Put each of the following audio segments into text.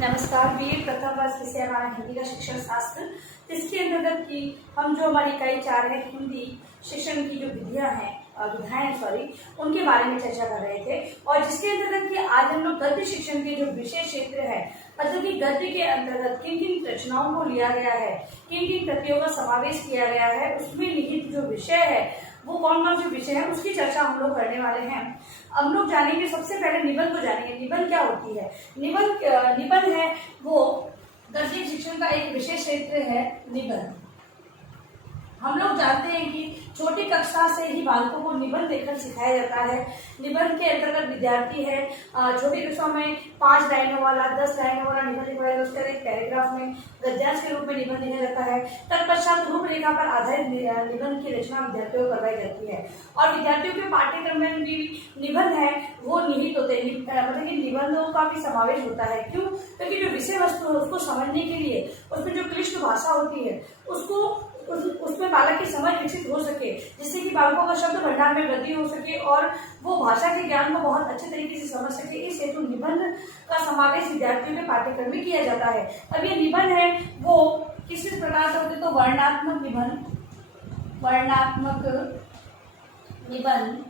नमस्कार। बीए प्रथम वर्ष विषय हमारा हिंदी का शिक्षण शास्त्र। इसके अंतर्गत की हम जो हमारी इकाई 4 है हिंदी शिक्षण की जो विधाएं उनके बारे में चर्चा कर रहे थे। और जिसके अंतर्गत की आज हम लोग गद्य शिक्षण के जो विषय क्षेत्र है, मतलब कि गद्य के अंतर्गत किन किन रचनाओं को लिया गया है, किन किन कृतियों का समावेश किया गया है, उसमें निहित जो विषय है वो कौन कौन से विषय है उसकी चर्चा हम लोग करने वाले हैं। हम लोग जानेंगे, सबसे पहले निबंध को जानेंगे। निबंध क्या होती है? निबंध है वो गद्य शिक्षण का एक विशेष क्षेत्र है। निबंध हम लोग जानते हैं कि छोटी कक्षा से ही बालकों को निबंध लेखन सिखाया जाता है। निबंध के अंतर्गत विद्यार्थी है छोटी कक्षा में 5 लाइनों वाला 10 लाइनों वाला निबंध लिखवाया जाता है। उसके एक पैराग्राफ में गद्यांश के रूप में निबंध लिखा जाता है। तत्पश्चात रूपरेखा पर आधारित निबंध की रचना विद्यार्थियों को करवाई जाती है। और विद्यार्थियों के पाठ्यक्रम में भी निबंध है वो निहित होते हैं, मतलब कि निबंधों का भी समावेश होता है। क्यों? क्योंकि जो विषय वस्तु है उसको समझने के लिए उसमें जो क्लिष्ट भाषा होती है उसमें बालक की समझ विकसित हो सके, जिससे कि बालकों का शब्द भंडार में वृद्धि हो सके और वो भाषा के ज्ञान को बहुत अच्छे तरीके से समझ सके। इस हेतु निबंध का समावेश विद्यार्थियों के पाठ्यक्रम में किया जाता है। अब ये निबंध है वो किस प्रकार से होते? तो वर्णनात्मक निबंध।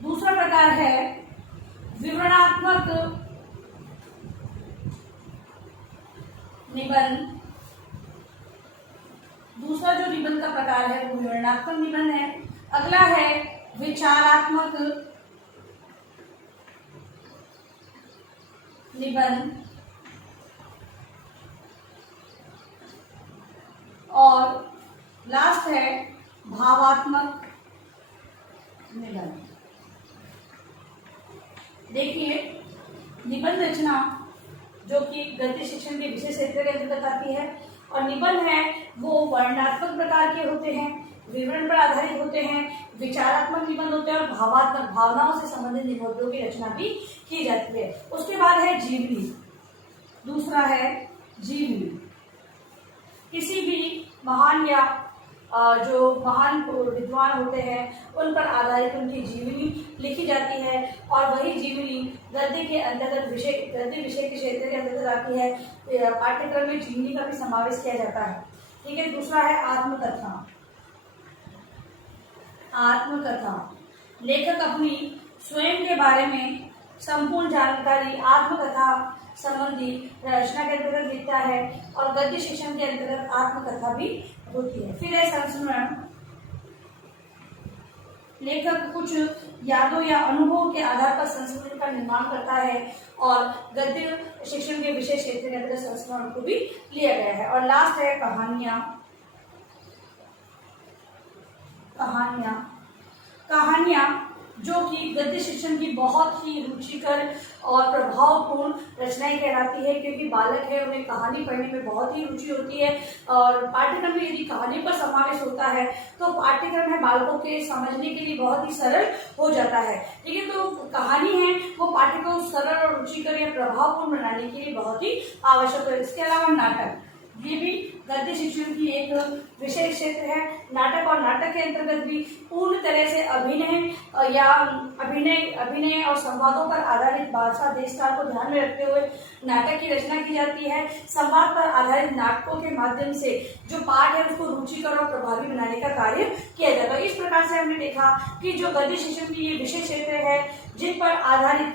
दूसरा प्रकार है विवरणात्मक निबंध। दूसरा जो निबंध का प्रकार है वो विवरणात्मक निबंध है। अगला है विचारात्मक निबंध और लास्ट है भावात्मक निबंध। देखिए, निबंध रचना जो कि गद्य शिक्षण के विशेष क्षेत्र के अंतर्गत आती है, और निबंध है वो वर्णनात्मक प्रकार के होते हैं, विवरण पर आधारित होते हैं, विचारात्मक निबंध होते हैं और भावात्मक भावनाओं से संबंधित निबंधों की रचना भी की जाती है। उसके बाद है जीवनी। दूसरा है जीवनी। किसी भी महान या जो महान विद्वान होते हैं उन पर आधारित उनकी जीवनी लिखी जाती है, और वही जीवनी गद्य के अंतर्गत गद्य विषय के क्षेत्र के अंतर्गत आती है। पाठ्यक्रम में जीवनी का भी समावेश किया जाता है। ठीक है। दूसरा है आत्मकथा। लेखक अपनी स्वयं के बारे में संपूर्ण जानकारी आत्मकथा संबंधी रचना के अंतर्गत लिखता है, और गद्य शिक्षण के अंतर्गत आत्मकथा भी होती है। फिर है संस्मरण। लेखक कुछ यादों या अनुभवों के आधार पर संस्मरण का निर्माण करता है, और गद्य शिक्षण के विशेष क्षेत्र के अंतर्गत संस्मरण को भी लिया गया है। और लास्ट है कहानियां जो कि गद्य शिक्षण की बहुत ही रुचिकर और प्रभावपूर्ण रचनाएं कहलाती है, क्योंकि बालक है उन्हें कहानी पढ़ने में बहुत ही रुचि होती है। और पाठ्यक्रम में यदि कहानी पर समावेश होता है तो पाठ्यक्रम है बालकों के समझने के लिए बहुत ही सरल हो जाता है। ठीक है। तो कहानी है वो पाठ्यक्रम को सरल और रुचिकर या प्रभावपूर्ण बनाने के लिए बहुत ही आवश्यक है। इसके अलावा नाटक, ये भी गद्य शिक्षण की एक विशेष क्षेत्र है। नाटक और नाटक के अंतर्गत भी पूर्ण तरह से अभिनय और संवादों पर आधारित भाषा देशकाल को ध्यान में रखते हुए नाटक की रचना की जाती है। संवाद पर आधारित नाटकों के माध्यम से जो पाठ है उसको रुचिकर और प्रभावी बनाने का कार्य किया जाता है। इस प्रकार से हमने देखा कि जो गद्य शिक्षण की ये विशेष क्षेत्र है जिन पर आधारित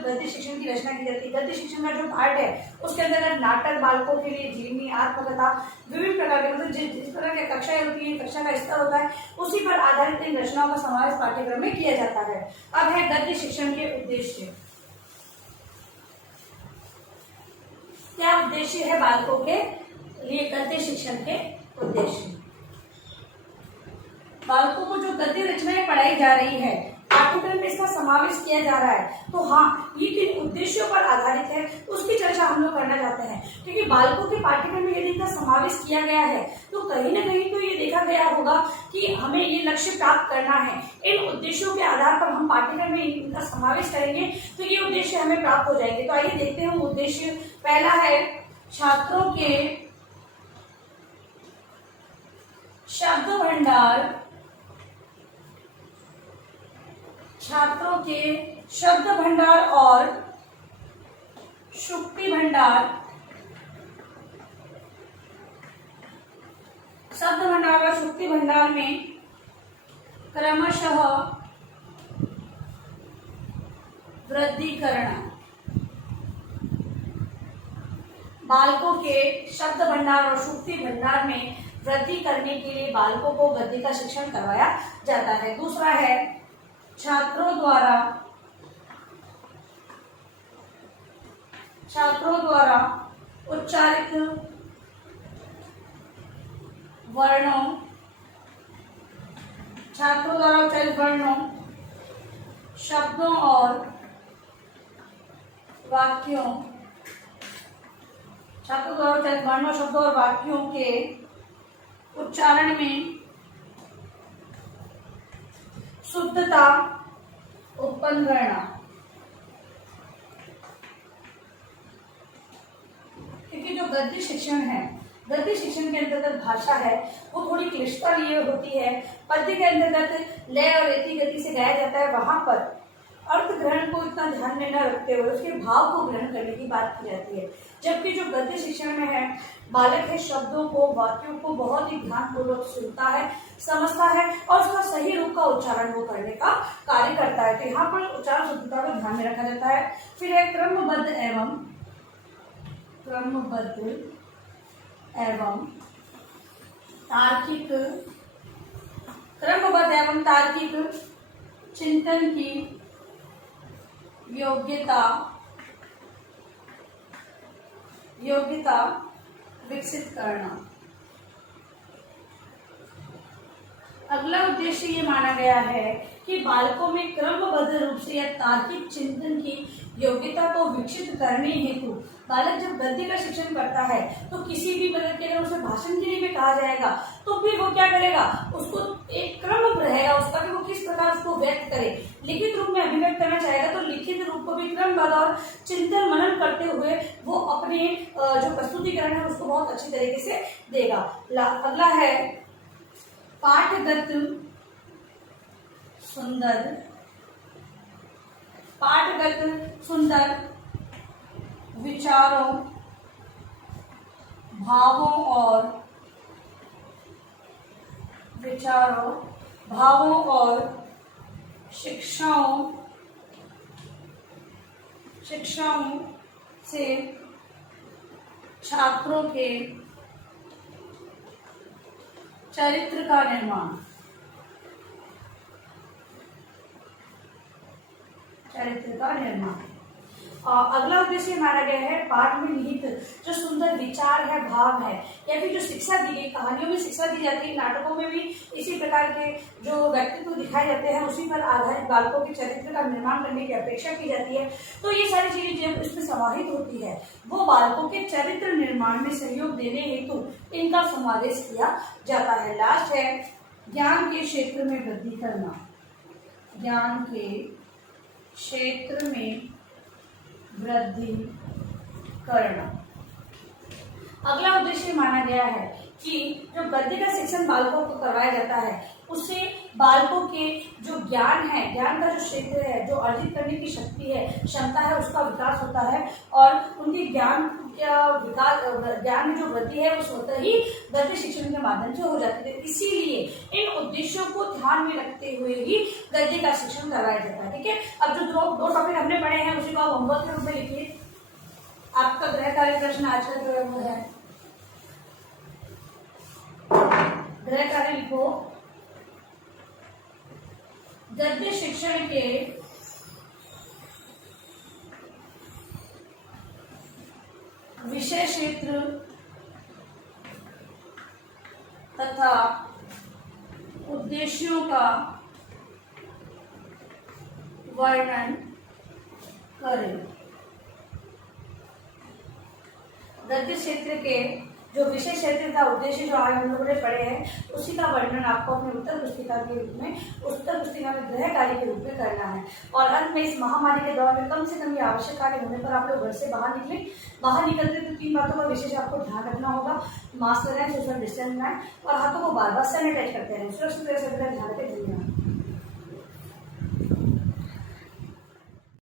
गद्य शिक्षण की रचना की जाती है। गद्य शिक्षण का जो पार्ट है उसके अंदर नाटक, बालकों के लिए जीवनी, आत्मकथा, विभिन्न प्रकार के, मतलब जिस तरह की कक्षाएं होती है, कक्षा का स्तर होता है, उसी पर आधारित इन रचनाओं का समावेश पाठ्यक्रम में किया जाता है। अब है गद्य शिक्षण के उद्देश्य। क्या उद्देश्य है बालकों के लिए गद्य शिक्षण के उद्देश्य? बालकों को जो गद्य रचनाएं पढ़ाई जा रही है, पाठ्यक्रम में इसका समावेश किया जा रहा है, तो हाँ, ये किन उद्देश्यों पर आधारित है उसकी चर्चा हम लोग करना चाहते हैं। क्योंकि बालकों के पाठ्यक्रम में यदि इनका समावेश किया गया है तो कहीं ना कहीं तो ये देखा गया होगा कि हमें ये लक्ष्य प्राप्त करना है। इन उद्देश्यों के आधार पर हम पाठ्यक्रम में इनका समावेश करेंगे तो ये उद्देश्य हमें प्राप्त हो जाएंगे। तो आइए देखते हैं उद्देश्य। पहला है छात्रों के शब्द भंडार छात्रों के शब्द भंडार और शुक्ति भंडार, शब्द भंडार और शुक्ति भंडार में क्रमशः वृद्धि करना। बालकों के शब्द भंडार और शुक्ति भंडार में वृद्धि करने के लिए बालकों को गद्य का शिक्षण करवाया जाता है। दूसरा है छात्रों द्वारा उच्चारित वर्णों, शब्दों और वाक्यों, शब्दों और वाक्यों के उच्चारण में शुद्धता उत्पन्न करना। क्योंकि जो गद्य शिक्षण है, गद्य शिक्षण के अंतर्गत भाषा है वो थोड़ी क्लिष्टता लिए होती है। पद्य के अंतर्गत लय और रति गति से गाया जाता है, वहां पर अर्थ ग्रहण को इतना ध्यान में न रखते हुए उसके भाव को ग्रहण करने की बात की जाती है। जबकि जो गद्य शिक्षण में है, बालक है शब्दों को, वाक्यों को बहुत ही ध्यानपूर्वक सुनता है, समझता है और उसका सही रूप का उच्चारण वो करने का कार्य करता है। तो यहाँ पर उच्चारण शुद्धता को ध्यान में रखा जाता है। फिर है क्रमबद्ध एवं तार्किक चिंतन की योग्यता विकसित करना। अगला उद्देश्य ये माना गया है कि बालकों में क्रमबद्ध रूप से या तार्किक चिंतन की योग्यता को विकसित करने हेतु बालक जब गद्य का शिक्षण करता है तो किसी भी मतलब कि अगर उसे भाषण के लिए भी कहा जाएगा तो फिर वो क्या करेगा, उसको एक क्रम रहेगा उसका कि वो किस प्रकार उसको व्यक्त करे। लिखित रूप में अभिव्यक्त करना चाहेगा तो लिखित रूप को भी क्रमबद्ध और चिंतन मनन करते हुए वो अपने जो प्रस्तुतिकरण है उसको बहुत अच्छी तरीके से देगा। अगला है पाठगत सुंदर विचारों, भावों और शिक्षाओं से छात्रों के चरित्र का निर्माण। अगला उद्देश्य माना गया है पाठ में निहित जो सुंदर विचार है, भाव है या फिर जो शिक्षा दी गई, कहानियों में शिक्षा दी जाती है, नाटकों में भी इसी प्रकार के जो व्यक्तित्व दिखाए जाते हैं उसी पर आधारित बालकों के चरित्र का निर्माण करने की अपेक्षा की जाती है। तो ये सारी चीजें जब इसमें समाहित होती है वो बालकों के चरित्र निर्माण में सहयोग देने हेतु इनका समावेश किया जाता है। लास्ट है ज्ञान के क्षेत्र में वृद्धि करना। ज्ञान के क्षेत्र में वृद्धि करना। अगला उद्देश्य माना गया है कि जो गद्य का शिक्षण बालकों को करवाया जाता है उससे बालकों के जो ज्ञान है, ज्ञान का जो क्षेत्र है, जो अर्जित करने की शक्ति है, क्षमता है, उसका विकास होता है और उनके ज्ञान में जो वृद्धि है वो स्वतः ही गद्य शिक्षण के माध्यम से हो जाती है। इसीलिए इन उद्देश्यों को ध्यान में रखते हुए ही गद्य का शिक्षण करवाया जाता है। ठीक है, अब जो दो टॉपिक हमने पढ़े हैं उसी को आप होमवर्क के रूप में लिखिए। आपका गृह कार्य प्रश्न आज का जो है गृह कार्य लिखो, गद्य शिक्षण के विषय क्षेत्र तथा उद्देश्यों का वर्णन करें। गद्य क्षेत्र के जो विषय क्षेत्र का उद्देश्य जो आज हम लोगों ने पढ़े हैं उसी का वर्णन आपको अपने उत्तर पुस्तिका में गृह कार्य के रूप में करना है। और अंत में इस महामारी के दौर में कम से कम ये आवश्यक कार्य होने पर आप लोग घर से बाहर निकलें। बाहर निकलते तो 3 बातों का विशेष आपको ध्यान रखना होगा। मास्क लगाएं, सोशल डिस्टेंस बनाएं और हाथों को बार बार सैनिटाइज करते रहें। सुरक्षित तरह से ध्यान रखें। धन्यवाद।